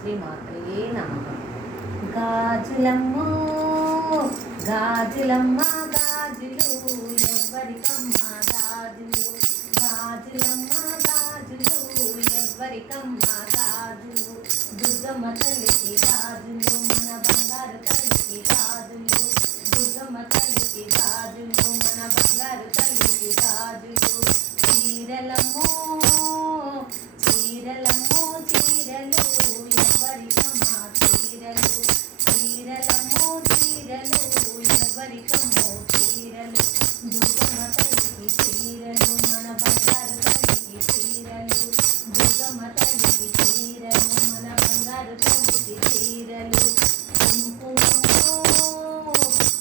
శ్రీమాత్రే నమ. గాజులమ్మో గాజులమ్మ గాజులు. ఎవ్వరికమ్మ గాజులు. గాజులమ్మ గాజులు. ఎవ్వరికమ్మ గాజులు. దుర్గమ్మ తల్లికి గాజులు. మన బంగారు తల్లికి గాజులు. దుర్గమ్మ తల్లికి గాజులు. మన బంగారు తల్లికి గాజులు. చీరలమ్మో చీరలమ్మో చీరలు.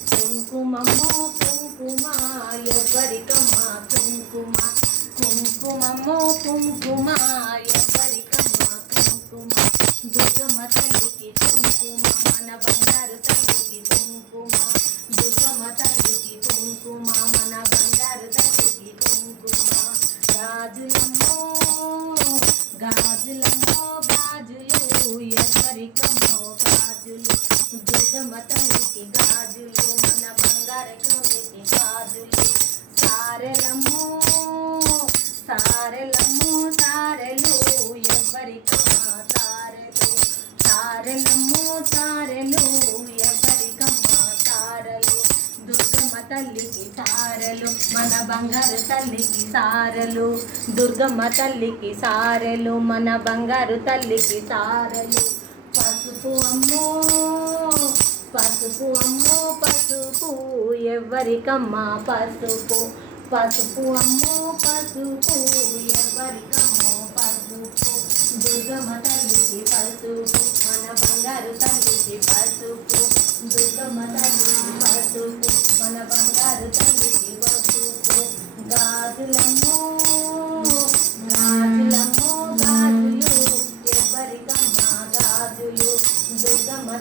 కుంకుమమ్మో కుంకుమ ఎవరికమ్మా కుంకుమ కుంకుమమ్మో కుంకుమ ఎవరికమ్మా కుంకుమ దుర్గమ్మ తల్లికి కుంకుమ మన బంగారు తల్లికి కుంకుమ. గాజులమో గాజులు ఎవరికమో గాజులు. దుర్గమ్మ తల్లికి గాజులు మన బంగారకమికి గాజులు. సారెలమ్మో సారెలమ్మో సారెలు ఎవరికమా సారెలు. సారెలమ్మో సారెలు తల్లికి సారెలు మన బంగారు తల్లికి సారెలు దుర్గమ్మ తల్లికి సారెలు మన బంగారు తల్లికి సారెలు. పసుపు అమ్మో పసుపు అమ్మో పసుపు ఎవరికమ్మా పసుపు? పసుపు అమ్మో పసుపు ఎవరికమ్మో పసుపు? దుర్గమ్మ తల్లికి పసుపు మన బంగారు తల్లికి పసుపు. దుర్గమ్మ తల్లికి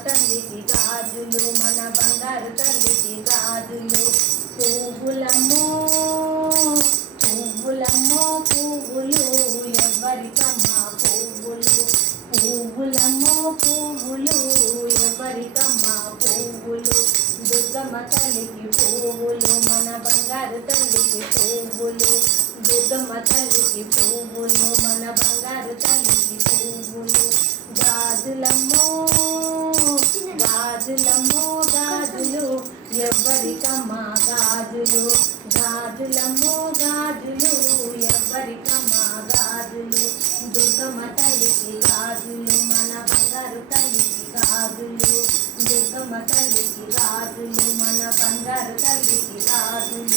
తల్లికి గాజులు మన బంగారు తల్లికి గాజులు పువ్వులమ్మో పువ్వులమ్మో పువ్వులు ఎవరికమ్మా పువ్వులు? పువ్వులమ్మో పువ్వులు ఎవరికమ్మా పువ్వులు? దుర్గమ్మ తల్లికి పువ్వులు మన బంగారు తల్లికి పువ్వులు. దుర్గమ్మ తల్లికి పువ్వులు మన బంగారు తల్లికి పువ్వులు. గాజులమ్మో ఎవరికమ్మా గాజులు? గాజులమ్మో గాజులు ఎవరికమ్మా గాజులు? దుర్గమ్మ తల్లికి గాజులు మన బంగారు తల్లికి గాజులు. దుర్గమ్మ తల్లికి గాజులు మన బంగారు తల్లికి గాజులు.